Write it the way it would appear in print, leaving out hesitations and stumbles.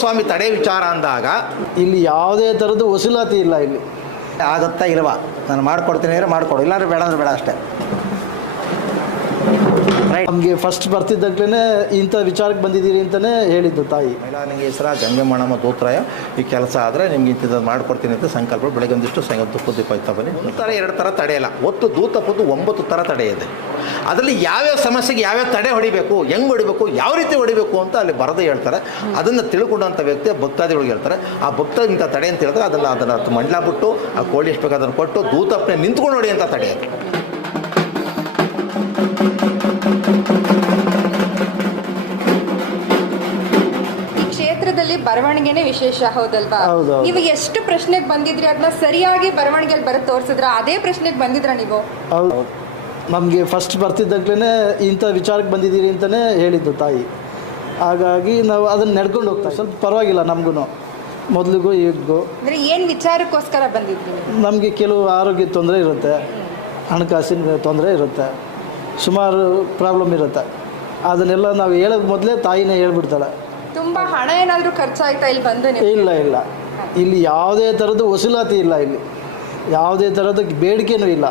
ಸ್ವಾಮಿ ತಡೆ ವಿಚಾರ ಅಂದಾಗ ಇಲ್ಲಿ ಯಾವುದೇ ಥರದ್ದು ವಸೂಲಾತಿ ಇಲ್ಲ. ಇಲ್ಲಿ ಆಗತ್ತಾ ಇಲ್ವಾ, ನಾನು ಮಾಡ್ಕೊಡ್ತೀನಿ ಅಂದರೆ ಮಾಡ್ಕೊಡು, ಇಲ್ಲಾಂದ್ರೆ ಬೇಡ ಅಂದ್ರೆ ಬೇಡ ಅಷ್ಟೇ. ನಮಗೆ ಫಸ್ಟ್ ಬರ್ತಿದ್ದಾಗಲೇ ಇಂಥ ವಿಚಾರಕ್ಕೆ ಬಂದಿದ್ದೀರಿ ಅಂತಲೇ ಹೇಳಿದ್ದು ತಾಯಿ. ಮೈಲಾನಂಗೇಶ್ವರ ಗಂಗಮ್ಮಣಮ್ಮ ದೂತ್ರಾಯ ಈ ಕೆಲಸ ಆದರೆ ನಿಮ್ಗೆ ಇಂಥದ್ದು ಮಾಡ್ಕೊಡ್ತೀನಿ ಅಂತ ಸಂಕಲ್ಪ. ಬೆಳಗ್ಗೆ ಒಂದಿಷ್ಟು ಸಂಗತ್ತು ದೀಪ ಇತ್ತ ಬನ್ನಿ. ಒಂಥರ 2 ಥರ ತಡೆಯಲ್ಲ, ಒತ್ತು ದೂತ ಪುದ್ದು 9 ಥರ ತಡೆ ಇದೆ. ಅದರಲ್ಲಿ ಯಾವ್ಯಾವ ಸಮಸ್ಯೆಗೆ ಯಾವ್ಯಾವ ತಡೆ ಹೊಡಿಬೇಕು, ಹೆಂಗೆ ಹೊಡಿಬೇಕು, ಯಾವ ರೀತಿ ಹೊಡಿಬೇಕು ಅಂತ ಅಲ್ಲಿ ಬರದೇ ಹೇಳ್ತಾರೆ. ಅದನ್ನು ತಿಳ್ಕೊಂಡಂಥ ವ್ಯಕ್ತಿ ಭಕ್ತಾದಿಗಳಿಗೆ ಹೇಳ್ತಾರೆ. ಆ ಭಕ್ತ ಇಂಥ ತಡೆ ಅಂತ ಹೇಳ್ತಾರೆ. ಅದನ್ನು ಮಂಡ್ಲ ಬಿಟ್ಟು ಆ ಕೋಳಿ ಎಷ್ಟು ಬೇಕು ಅದನ್ನು ಕೊಟ್ಟು ದೂತಪ್ಪನೆ ನಿಂತ್ಕೊಂಡು ಹೊಡಿ ಅಂತ ತಡೆ. ಕ್ಷೇತ್ರದಲ್ಲಿ ಬರವಣಿಗೆನೇ ವಿಶೇಷ, ಹೌದಲ್ವಾ? ನೀವು ಎಷ್ಟು ಪ್ರಶ್ನೆಗೆ ಬಂದಿದ್ರಿ, ಅದನ್ನ ಸರಿಯಾಗಿ ಬರವಣಿಗೆಯಲ್ಲಿ ಬರೆದು ತೋರಿಸಿದ್ರ? ಅದೇ ಪ್ರಶ್ನೆಗೆ ಬಂದಿದ್ರ ನೀವು? ಹೌದು, ನಮಗೆ ಫಸ್ಟ್ ಬರ್ತಿದ್ದಾಗಲೇ ಇಂಥ ವಿಚಾರಕ್ಕೆ ಬಂದಿದ್ದೀರಿ ಅಂತಲೇ ಹೇಳಿದ್ದು ತಾಯಿ. ಹಾಗಾಗಿ ನಾವು ಅದನ್ನು ನಡ್ಕೊಂಡು ಹೋಗ್ತಾ ಸ್ವಲ್ಪ ಪರವಾಗಿಲ್ಲ. ನಮಗೂ ಮೊದಲಿಗೂ ಈಗಿಗೂ ಅಂದರೆ ಏನು ವಿಚಾರಕ್ಕೋಸ್ಕರ ಬಂದಿದ್ರಿ? ನಮಗೆ ಕೆಲವು ಆರೋಗ್ಯ ತೊಂದರೆ ಇರುತ್ತೆ, ಹಣಕಾಸಿನ ತೊಂದರೆ ಇರುತ್ತೆ, ಸುಮಾರು ಪ್ರಾಬ್ಲಮ್ ಇರುತ್ತೆ. ಅದನ್ನೆಲ್ಲ ನಾವು ಹೇಳೋದು ಮೊದಲೇ ತಾಯಿನೇ ಹೇಳ್ಬಿಡ್ತಾಳೆ. ತುಂಬ ಹಣ ಏನಾದರೂ ಖರ್ಚಾಯ್ತಾ ಇಲ್ಲಿ ಬಂದು? ಇಲ್ಲ ಇಲ್ಲ, ಇಲ್ಲಿ ಯಾವುದೇ ಥರದ್ದು ವಸೂಲಾತಿ ಇಲ್ಲ. ಇಲ್ಲಿ ಯಾವುದೇ ಥರದ ಬೇಡಿಕೆನೂ ಇಲ್ಲ.